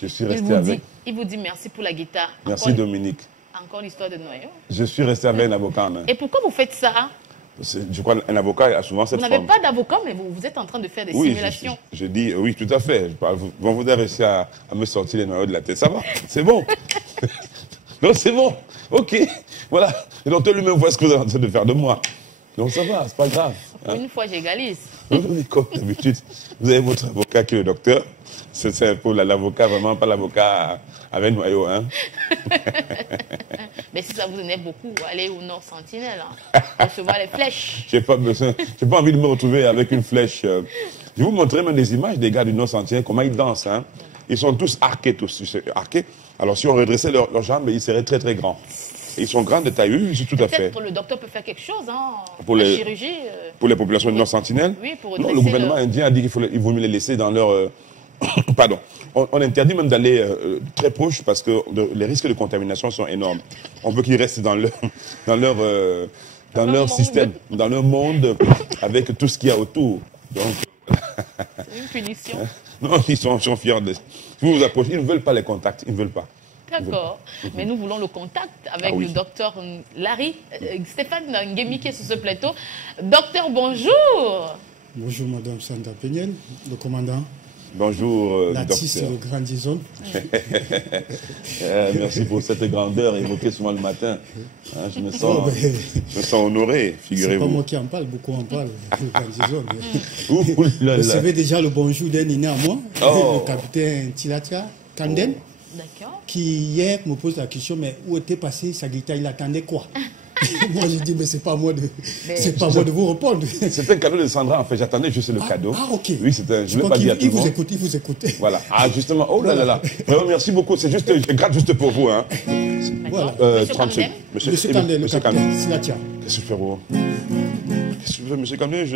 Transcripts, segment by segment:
Je suis resté avec. Il vous dit merci pour la guitare. Merci encore, Dominique. Encore l'histoire de Noël. Je suis resté avec un avocat en main. Et pourquoi vous faites ça? Je crois qu'un avocat a souvent cette forme. Vous n'avez pas d'avocat, mais vous êtes en train de faire des simulations. Je dis oui, tout à fait. Vous avez réussi à me sortir les noyaux de la tête. Ça va, c'est bon. Non, c'est bon. Ok. Voilà. Le docteur lui-même voit ce que vous êtes en train de faire de moi. Donc ça va, c'est pas grave. Pour une fois, j'égalise. Comme d'habitude, vous avez votre avocat qui est le docteur. C'est pour l'avocat, vraiment pas l'avocat avec noyau. Hein. Mais si ça vous énerve beaucoup, allez au Nord Sentinelle. Hein, recevoir les flèches. J'ai pas envie de me retrouver avec une flèche. Je vais vous montrer même des images des gars du Nord Sentinelle, comment ils dansent. Hein. Ils sont tous arqués, arqués. Alors si on redressait leurs jambes, ils seraient très très grands. Ils sont grands de taille, oui, tout à fait. Peut-être le docteur peut faire quelque chose, hein, pour la les chirurgie. Pour les populations du Nord Sentinelle. Oui, pour non, le gouvernement indien a dit qu'il vaut mieux les laisser dans leur... Pardon. On interdit même d'aller très proche parce que les risques de contamination sont énormes. On veut qu'ils restent dans leur système, dans leur monde, avec tout ce qu'il y a autour. Donc... C'est une punition. Non, ils sont fiers de... Si vous vous approchez, ils ne veulent pas les contacts, ils ne veulent pas. D'accord. Mais nous voulons le contact avec le docteur Larry. Stéphane Nguemi qui est sur ce plateau. Docteur, bonjour. Bonjour, Madame Sandra Peñel, le commandant. Bonjour, l'artiste de Grandison. Merci pour cette grandeur évoquée souvent le matin. Hein, je me sens honoré, figurez-vous. C'est pas moi qui en parle, beaucoup en parlent de Grandison. Vous savez déjà le bonjour d'un inné à moi, le capitaine Tilatra Kanden. Qui hier me pose la question, mais où était passé sa guitare, il attendait quoi? Moi je dis, mais c'est pas moi de vous répondre. C'est un cadeau de Sandra, en fait, j'attendais juste le cadeau. Ah ok. Oui, c'était, je ne l'ai pas dit à tout le monde. Il vous écoute. Voilà, justement, oh là là là. Vraiment, merci beaucoup, c'est juste, je gratte juste pour vous. Hein. Voilà. 30 secondes. Monsieur Kandem, le capitaine Silatia. Qu'est-ce que je fais, Ro? Qu'est-ce que je fais, monsieur Kandem?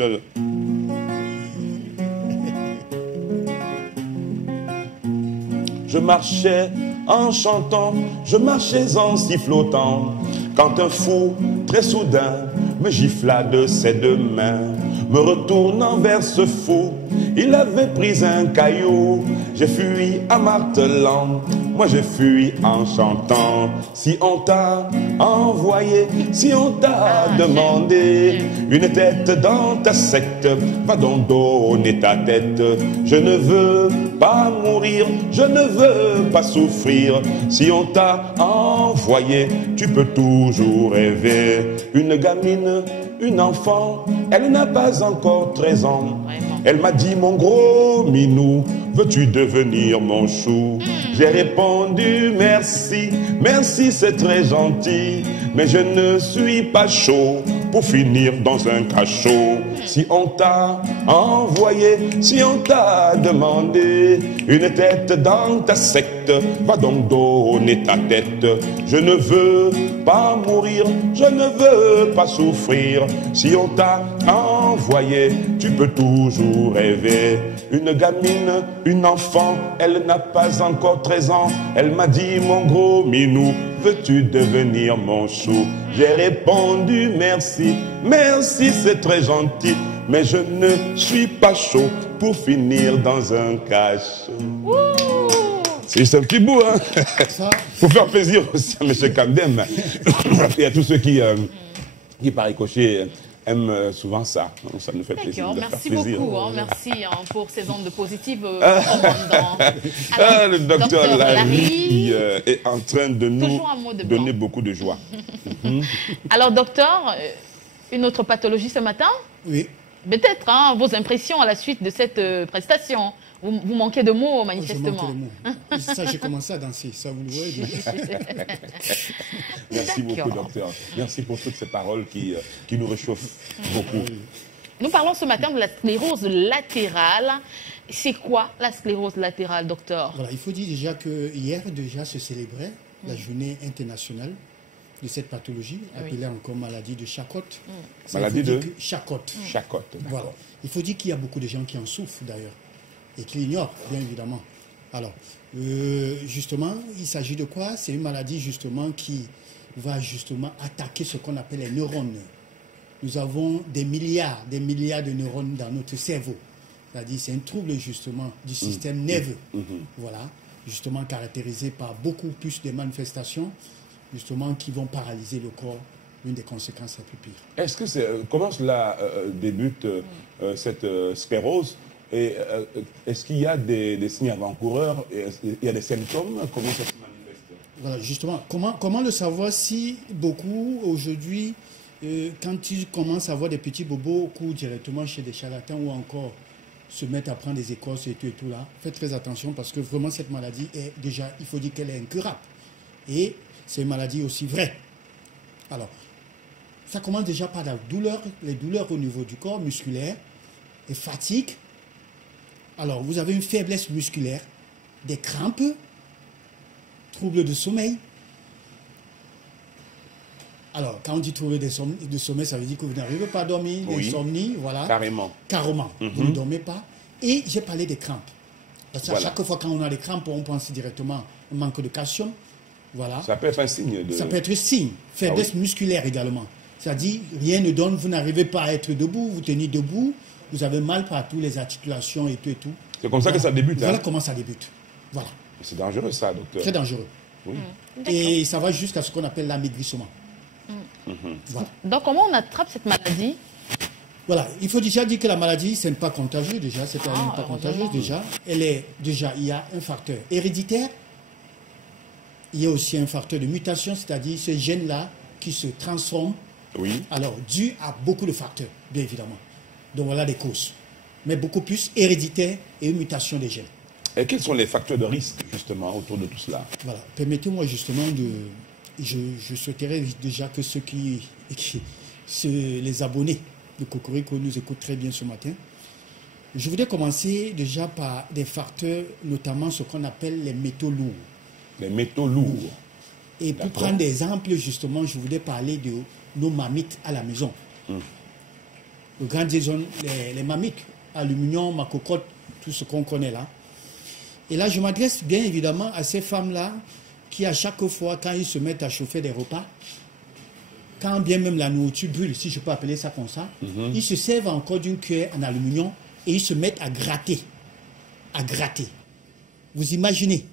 Je marchais en chantant, je marchais en sifflotant, quand un fou très soudain me gifla de ses deux mains. Me retournant vers ce fou, il avait pris un caillou. J'ai fui en martelant, moi j'ai fui en chantant. Si on t'a envoyé, si on t'a demandé une tête dans ta secte, va donc donner ta tête. Je ne veux pas mourir, je ne veux pas souffrir. Si on t'a envoyé, tu peux toujours rêver. Une gamine, une enfant, elle n'a pas encore 13 ans. Elle m'a dit, mon gros minou, veux-tu devenir mon chou? J'ai répondu, merci, merci, c'est très gentil, mais je ne suis pas chaud pour finir dans un cachot. Si on t'a envoyé, si on t'a demandé une tête dans ta secte, va donc donner ta tête. Je ne veux pas mourir, je ne veux pas souffrir. Si on t'a envoyé, tu peux toujours rêver. Une gamine, une enfant, elle n'a pas encore 13 ans. Elle m'a dit, mon gros minou, veux-tu devenir mon chou? J'ai répondu, merci, merci, c'est très gentil, mais je ne suis pas chaud pour finir dans un cachot. C'est juste un petit bout, hein. Pour faire plaisir aussi à M. Kandem. Et à tous ceux qui par ricochet, aiment souvent ça. Donc ça nous fait plaisir. Merci beaucoup. Hein, merci pour ces ondes positives, commandant. Alors, le docteur Larry est en train de nous donner beaucoup de joie. Alors, docteur, une autre pathologie ce matin? Oui. Peut-être, hein, vos impressions à la suite de cette prestation. Vous manquez de mots, manifestement. Je manque de mots. Ça, j'ai commencé à danser. Ça, vous le voyez déjà. Merci beaucoup, docteur. Merci pour toutes ces paroles qui nous réchauffent beaucoup. Nous parlons ce matin de la sclérose latérale. C'est quoi la sclérose latérale, docteur? Voilà, il faut dire déjà que hier déjà se célébrait la journée internationale de cette pathologie, appelée encore maladie de Charcot. Maladie de Charcot. Charcot. Voilà. Il faut dire qu'il y a beaucoup de gens qui en souffrent d'ailleurs et qui l'ignorent, bien évidemment. Alors, justement, il s'agit de quoi? C'est une maladie justement qui va justement attaquer ce qu'on appelle les neurones. Nous avons des milliards de neurones dans notre cerveau. C'est-à-dire c'est un trouble justement du système nerveux. Voilà, justement caractérisé par beaucoup plus de manifestations justement qui vont paralyser le corps, l'une des conséquences les plus pires. Est-ce que comment cela débute cette sclérose et est-ce qu'il y a des signes avant-coureurs, il y a des symptômes, comment ça se manifeste? Voilà, justement, comment le savoir si beaucoup aujourd'hui, quand ils commencent à avoir des petits bobos, courent directement chez des charlatans ou encore se mettent à prendre des écorces et tout là. Faites très attention parce que vraiment cette maladie est déjà, il faut dire qu'elle est incurable. Et c'est une maladie aussi vraie. Alors, ça commence déjà par la douleur, les douleurs au niveau du corps musculaire, et fatigue. Alors, vous avez une faiblesse musculaire, des crampes, troubles de sommeil. Alors, quand on dit troubles de sommeil, ça veut dire que vous n'arrivez pas à dormir, l'insomnie, voilà. Carrément. Vous ne dormez pas. Et j'ai parlé des crampes. Parce qu'à chaque fois quand on a des crampes, on pense directement au manque de calcium. Voilà. Ça peut être un signe de... Ça peut être un signe. Faiblesse musculaire également. C'est-à-dire, rien ne donne, vous n'arrivez pas à être debout, vous tenez debout, vous avez mal partout, les articulations et tout. C'est comme ça que ça débute. Voilà comment ça débute. Voilà. C'est dangereux ça, docteur. Très dangereux. Oui. Et ça va jusqu'à ce qu'on appelle l'amaigrissement. Voilà. Donc, comment on attrape cette maladie? Voilà, il faut déjà dire que la maladie, ce n'est pas contagieux déjà, c'est pas contagieux déjà. Il y a un facteur héréditaire, il y a aussi un facteur de mutation, c'est-à-dire ce gène-là qui se transforme. Oui. Alors, dû à beaucoup de facteurs, bien évidemment. Donc voilà des causes. Mais beaucoup plus héréditaire et une mutation des gènes. Et quels sont les facteurs de risque, justement, autour de tout cela? Voilà, permettez-moi justement de... Je souhaiterais déjà que les abonnés de Cocorico nous écoutent très bien ce matin. Je voudrais commencer déjà par des facteurs, notamment ce qu'on appelle les métaux lourds. Les métaux lourds. Et pour prendre des exemples, justement, je voudrais parler de nos mammites à la maison. Le grand disons, les mammites, aluminium, ma cocotte, tout ce qu'on connaît là. Et là, je m'adresse bien évidemment à ces femmes-là qui, à chaque fois, quand ils se mettent à chauffer des repas, quand bien même la nourriture brûle, si je peux appeler ça comme ça, ils se servent encore d'une cuillère en aluminium et ils se mettent à gratter. À gratter. Vous imaginez?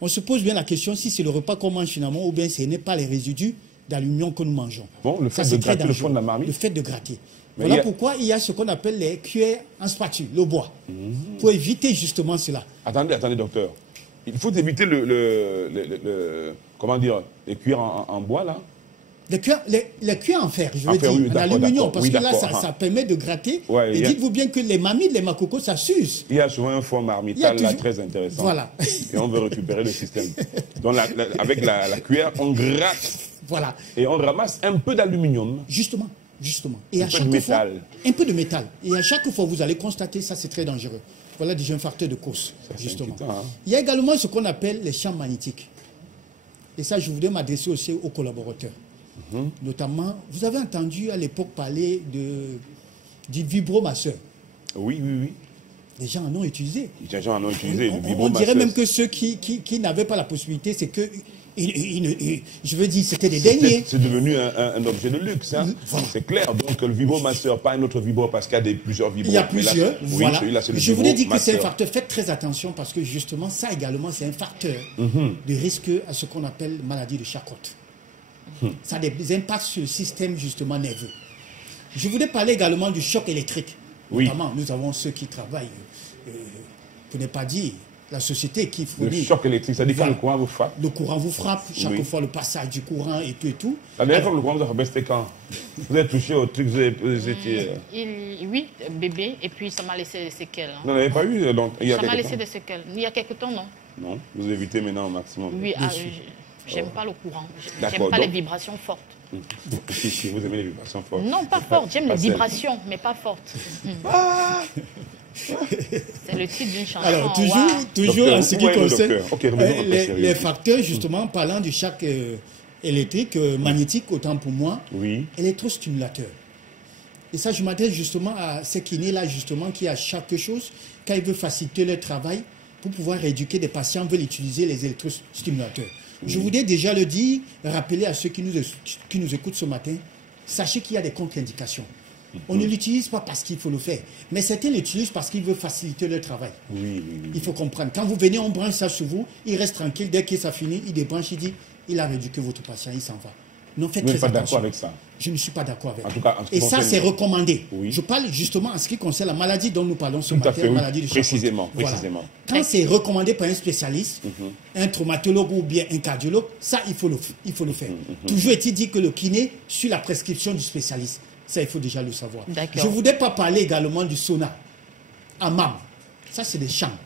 On se pose bien la question si c'est le repas qu'on mange finalement ou bien ce n'est pas les résidus d'aluminium que nous mangeons. Bon, le fait de gratter le fond de la marmite. Le fait de gratter. Voilà pourquoi il y a ce qu'on appelle les cuillères en spatule, le bois, pour éviter justement cela. Attendez, docteur. Il faut éviter comment dire, les cuillères en bois, là? Les cuillères en fer, je veux dire, en aluminium, parce que là, ça permet de gratter. Et dites-vous bien que les mamies, les macocos, ça s'use. Il y a souvent un fond marmital là, très intéressant. Voilà. Et on veut récupérer le système. Donc, avec la cuillère, on gratte. Voilà. Et on ramasse un peu d'aluminium. Justement. Et à chaque fois, un peu de métal. Et à chaque fois, vous allez constater, ça c'est très dangereux. Voilà déjà un facteur de cause, justement. Il y a également ce qu'on appelle les champs magnétiques. Et ça, je voudrais m'adresser aussi aux collaborateurs. Notamment, vous avez entendu à l'époque parler du vibromasseur. Oui. Les gens en ont utilisé. On dirait même que ceux qui n'avaient pas la possibilité, c'est que... je veux dire, c'était des derniers. C'est devenu un objet de luxe. Hein. Voilà. C'est clair. Donc, le vibromasseur, pas un autre vibro, parce qu'il y a plusieurs vibros. Il y a plusieurs. Voilà. Je voulais dire que c'est un facteur. Faites très attention parce que justement, ça également, c'est un facteur de risque à ce qu'on appelle maladie de Charcot. Ça a des impacts sur le système, justement, nerveux. Je voulais parler également du choc électrique. Notamment, nous avons ceux qui travaillent, pour ne pas dire... La société qui fournit... Le choc électrique, ça dit que le courant vous frappe. Le courant vous frappe, chaque fois le passage du courant et tout. La dernière fois que le courant vous a frappé, c'était quand? Vous êtes touché au truc, vous étiez... Oui, bébé, et puis ça m'a laissé des séquelles. Hein. Non, vous n'avez pas eu donc, ça m'a laissé des séquelles. Il y a quelque temps, non? Non, vous évitez maintenant au maximum. Oui, j'aime pas le courant. J'aime pas les vibrations fortes. Si, vous aimez les vibrations fortes. Non, pas fortes. J'aime les vibrations, mais pas fortes. C'est le titre d'une chanson. Alors, toujours en ce qui concerne les facteurs, justement, parlant du choc électrique, magnétique, autant pour moi, électrostimulateur. Et ça, je m'adresse justement à ces kinés-là, justement, qui à chaque chose, quand ils veulent faciliter leur travail, pour pouvoir éduquer des patients, veulent utiliser les électrostimulateurs. Je voudrais déjà le dire, rappeler à ceux qui nous écoutent ce matin, sachez qu'il y a des contre-indications. On ne l'utilise pas parce qu'il faut le faire. Mais certains l'utilisent parce qu'ils veulent faciliter leur travail. Oui. Il faut comprendre. Quand vous venez, on branche ça sur vous, il reste tranquille. Dès que ça finit, il débranche, il dit, il a rééduqué votre patient, il s'en va. Non, faites très attention. Vous n'êtes pas d'accord avec ça? Je ne suis pas d'accord avec ça. En tout cas, et ça, c'est recommandé. Oui. Je parle justement en ce qui concerne la maladie dont nous parlons ce matin, la maladie de Charcot. Précisément. Quand c'est recommandé par un spécialiste, un traumatologue ou bien un cardiologue, ça, il faut le faire. Toujours est-il dit que le kiné suit la prescription du spécialiste. Ça, il faut déjà le savoir. Je ne voudrais pas parler également du sauna. Hammam. Ça, c'est des chambres.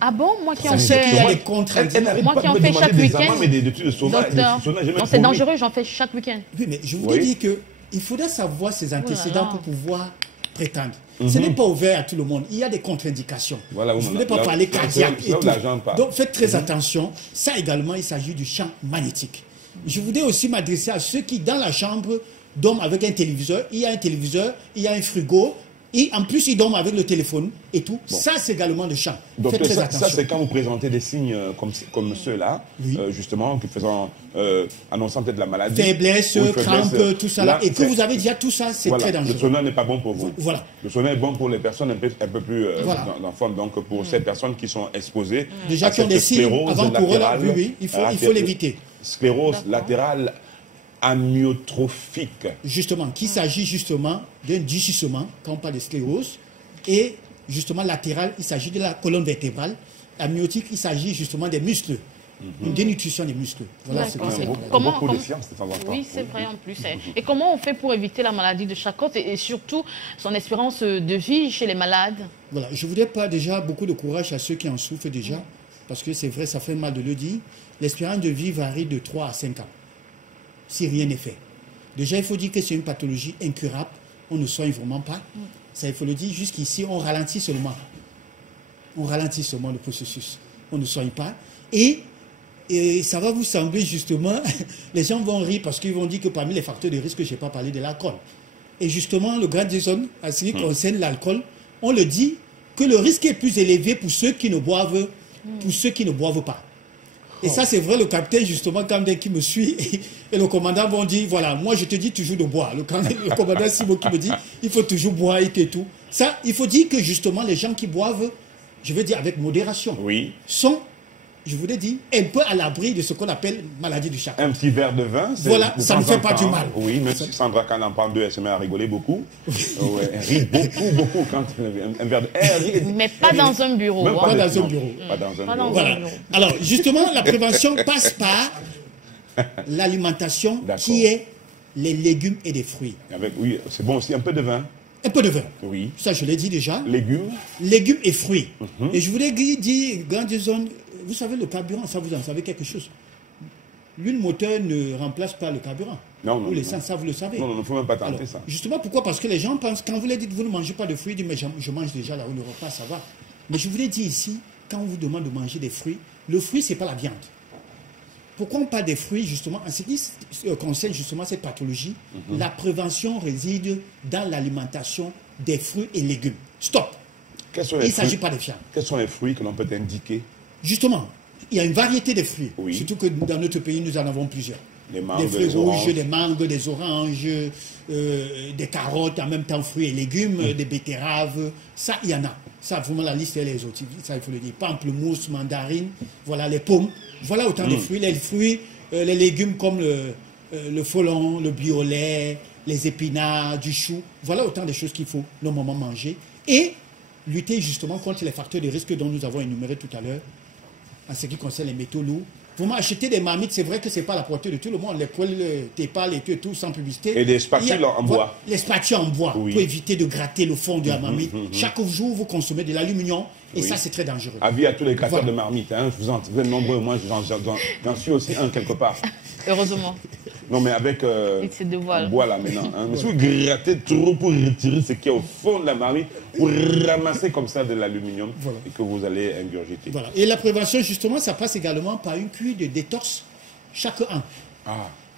Ah bon? Moi qui en fais... Il y a des contraintes. Moi qui en fais chaque week-end. Docteur, c'est dangereux, j'en fais chaque week-end. Oui, mais je voudrais dire qu'il faudrait savoir ses antécédents pour pouvoir prétendre. Ce n'est pas ouvert à tout le monde. Il y a des contre-indications. Je ne voulais pas parler cardiaque et tout. Donc faites très attention. Ça également, il s'agit du champ magnétique. Je voudrais aussi m'adresser à ceux qui, dans la chambre, dorment avec un téléviseur. Il y a un téléviseur, il y a un frigo. Et en plus, ils dorment avec le téléphone et tout. Bon. Ça, c'est également de champ. Donc, ça c'est quand vous présentez des signes comme ceux-là, justement, annonçant peut-être la maladie. Faiblesse, crampes, tout ça. Là, et que vous avez déjà tout ça, c'est très dangereux. Le sauna n'est pas bon pour vous. Voilà. Le sauna est bon pour les personnes un peu plus en forme. Donc, pour ces personnes qui sont exposées déjà qui ont des signes avant-coureurs, il faut l'éviter. Sclérose latérale amyotrophique. Justement, qu'il s'agit justement d'un durcissement, quand on parle de sclérose, et justement latéral, il s'agit de la colonne vertébrale. Amyotique, il s'agit justement des muscles, une dénutrition des muscles. Voilà, c'est beaucoup de sciences de temps en temps. Oui, c'est vrai en plus. Et comment on fait pour éviter la maladie de Charcot et surtout son espérance de vie chez les malades? Voilà, je ne voudrais pas déjà beaucoup de courage à ceux qui en souffrent déjà, parce que c'est vrai, ça fait mal de le dire. L'espérance de vie varie de 3 à 5 ans. Si rien n'est fait. Déjà, il faut dire que c'est une pathologie incurable. On ne soigne vraiment pas. Ça, il faut le dire. Jusqu'ici, on ralentit seulement. On ralentit seulement le processus. On ne soigne pas. Et ça va vous sembler justement... les gens vont rire parce qu'ils vont dire que parmi les facteurs de risque, je n'ai pas parlé de l'alcool. Et justement, le grand Jason, en ce qui concerne l'alcool, on le dit que le risque est plus élevé pour ceux qui ne boivent, pas. Et ça, c'est vrai, le capitaine, justement, quand qui me suit, et le commandant vont dire, voilà, moi, je te dis toujours de boire. Le commandant Simon qui me dit, il faut toujours boire et tout. Ça, il faut dire que, justement, les gens qui boivent, je veux dire avec modération, sont, je vous l'ai dit, un peu à l'abri de ce qu'on appelle maladie du Charcot. Un petit verre de vin, voilà, ça ne fait pas du mal. Oui, même si Sandra, quand elle en prend 2, elle se met à rigoler beaucoup. Elle rit beaucoup quand un verre de... Mais pas dans un bureau. Pas dans un bureau. Pas dans un bureau. Voilà. Alors, justement, la prévention passe par l'alimentation qui est les légumes et des fruits. Oui, c'est bon aussi, un peu de vin. Un peu de vin. Oui. Ça, je l'ai dit déjà. Légumes. Légumes et fruits. Et je voulais dire, grand Jason, vous savez, le carburant, ça, vous en savez quelque chose. L'huile moteur ne remplace pas le carburant. Non. Ou l'essence, ça, vous le savez. Non, il ne faut même pas tenter ça. Justement, pourquoi? Parce que les gens pensent, quand vous leur dites, vous ne mangez pas de fruits, ils disent, mais je mange déjà là où le repas, ça va. Mais je voulais dire ici, quand on vous demande de manger des fruits, le fruit, ce n'est pas la viande. Pourquoi on parle des fruits, justement, en ce qui concerne justement cette pathologie, la prévention réside dans l'alimentation des fruits et légumes. Stop. Il ne s'agit pas de viande. Quels sont les fruits que l'on peut indiquer? Justement, il y a une variété de fruits. Oui. Surtout que dans notre pays, nous en avons plusieurs. Des mangues, des fruits rouges, des mangues, des oranges, des carottes, en même temps fruits et légumes, des betteraves. Ça, il y en a. Ça, vraiment, la liste, elle est exhaustive. Ça, il faut le dire. Pamplemousse, mandarine, voilà les pommes. Voilà autant de fruits. Les fruits, les légumes comme le frelon, le violet, les épinards, du chou. Voilà autant de choses qu'il faut normalement manger. Et lutter justement contre les facteurs de risque dont nous avons énuméré tout à l'heure, en ce qui concerne les métaux lourds. Vous m'achetez des marmites, c'est vrai que ce n'est pas à la portée de tout le monde. Les poêles, TEPAL et tout, sans publicité. Et des spatules en bois. Les spatules en bois, pour éviter de gratter le fond de la marmite. Chaque jour, vous consommez de l'aluminium et ça, c'est très dangereux. Avis à tous les gratteurs de marmite. Hein. Vous êtes nombreux, moi, j'en suis aussi un quelque part. Heureusement. Non, mais avec bois là maintenant. Hein. Mais si vous grattez trop pour retirer ce qui est au fond de la marmite, pour ramasser comme ça de l'aluminium et que vous allez ingurgiter. Voilà. Et la prévention, justement, ça passe également par une cure de détox chaque an.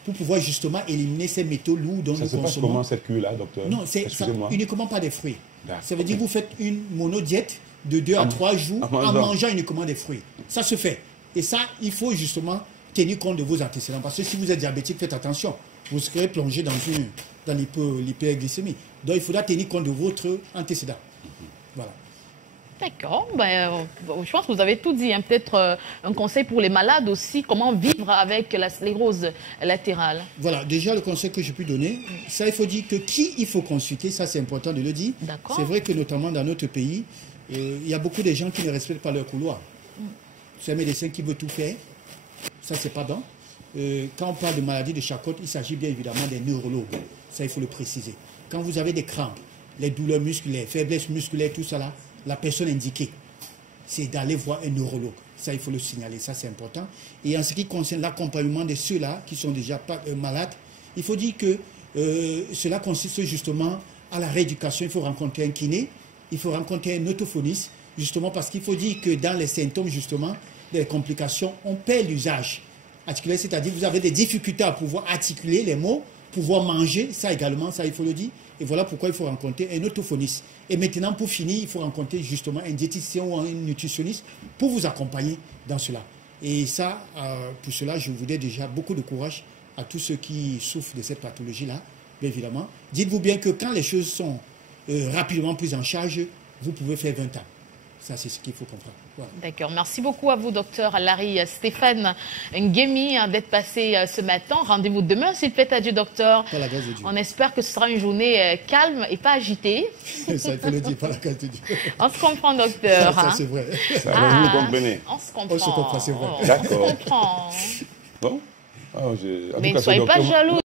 Pour pouvoir justement éliminer ces métaux lourds dont nous consommons. Ça se passe comment cette cure-là, docteur? Non, c'est uniquement pas des fruits. Ça veut dire que vous faites une monodiète de 2 à 3 jours en mangeant uniquement des fruits. Ça se fait. Et ça, il faut justement tenir compte de vos antécédents. Parce que si vous êtes diabétique, faites attention. vous serez plongé dans l'hyperglycémie. Donc, il faudra tenir compte de votre antécédent. Voilà. D'accord. Je pense que vous avez tout dit. Hein. Peut-être un conseil pour les malades aussi, comment vivre avec la sclérose latérale. Voilà, déjà le conseil que je peux donner, ça il faut dire que qui il faut consulter, ça c'est important de le dire. C'est vrai que notamment dans notre pays, il y a beaucoup de gens qui ne respectent pas leur couloir. C'est un médecin qui veut tout faire, ça c'est pas bon. Quand on parle de maladie de Charcot, il s'agit bien évidemment des neurologues, ça il faut le préciser. Quand vous avez des crampes, les douleurs musculaires, faiblesse musculaire, tout ça là, la personne indiquée, c'est d'aller voir un neurologue. Ça, il faut le signaler, ça c'est important. Et en ce qui concerne l'accompagnement de ceux-là qui sont déjà malades, il faut dire que cela consiste justement à la rééducation. Il faut rencontrer un kiné, il faut rencontrer un orthophoniste, justement parce qu'il faut dire que dans les symptômes, justement, des complications, on perd l'usage articulaire, c'est-à-dire vous avez des difficultés à pouvoir articuler les mots, pouvoir manger, ça également, ça il faut le dire. Et voilà pourquoi il faut rencontrer un orthophoniste. Et maintenant, pour finir, il faut rencontrer justement un diététicien ou un nutritionniste pour vous accompagner dans cela. Et ça, pour cela, je vous dis déjà beaucoup de courage à tous ceux qui souffrent de cette pathologie-là, bien évidemment. Dites-vous bien que quand les choses sont rapidement prises en charge, vous pouvez faire 20 ans. Ça, c'est ce qu'il faut comprendre. Voilà. D'accord. Merci beaucoup à vous, docteur Larry Stéphane Nguemi, d'être passé ce matin. Rendez-vous demain, s'il plaît à Dieu, docteur. Par la grâce de Dieu. On espère que ce sera une journée calme et pas agitée. Ça, il faut le dire, par la grâce de Dieu. On se comprend, docteur. Ça, c'est vrai. Ça, vous nous comprenez. On se comprend. On se comprend, c'est vrai. D'accord. On se comprend. Bon. Mais ne soyez pas jaloux.